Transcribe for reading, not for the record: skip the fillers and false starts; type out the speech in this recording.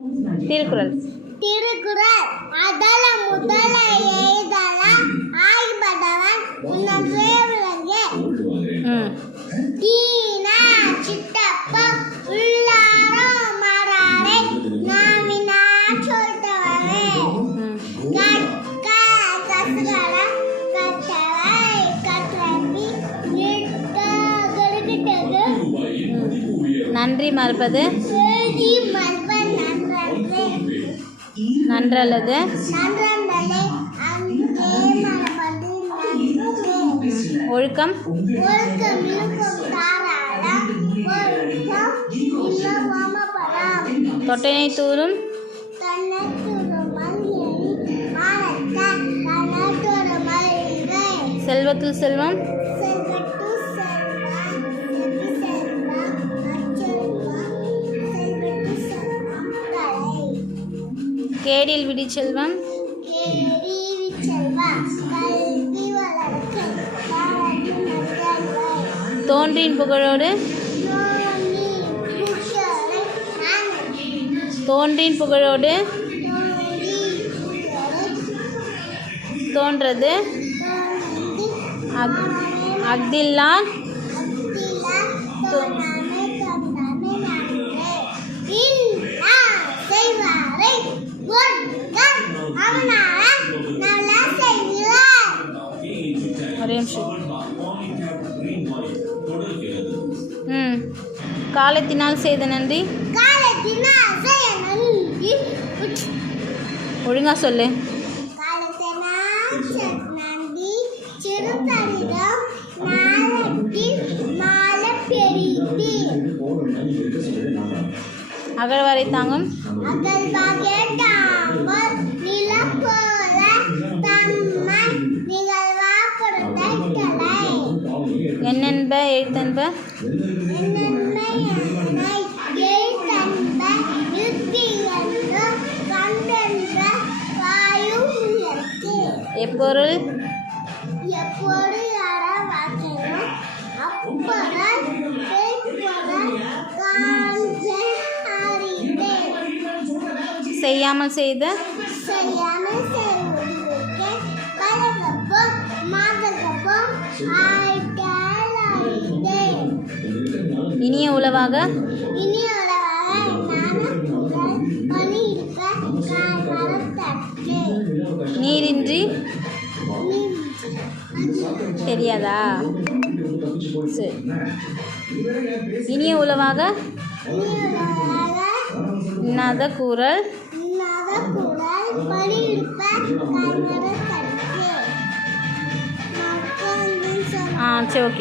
திருக்குறள். திருக்குறள் அதல முதல எழுதல ஆய்படவன் உன்னம் விளங்கே தீன சிட்டப்ப உள்ளாரோ மராரே நாமினா சொல்தவனே கற்க கசகல கற்றவை கற்றபி நிற்க கருகிட்டது நன்றி மறப்பது நன்றல்லது ஒழுக்கம் தொட்டனை தூரும் செல்வத்துள் செல்வம் கேடில் விடி செல்வம் தோன்றின் புகழோடு தோன்றின் புகழோடு தோன்றது அஃதில்லான் ஒரே நிமிஷம். காலத்தினால் செய்த நன்றி ஒழுங்கா சொல்லு. அகழ்வாரை தாங்கும் என்னென்ப எழுத்தன்ப எப்பொருள் செய்யாமல் செய்த இனிய உளவாக நீரின்றி தெரியாதா? சரி. இனிய உளவாக இன்னாத கூறல். சரி, ஓகே.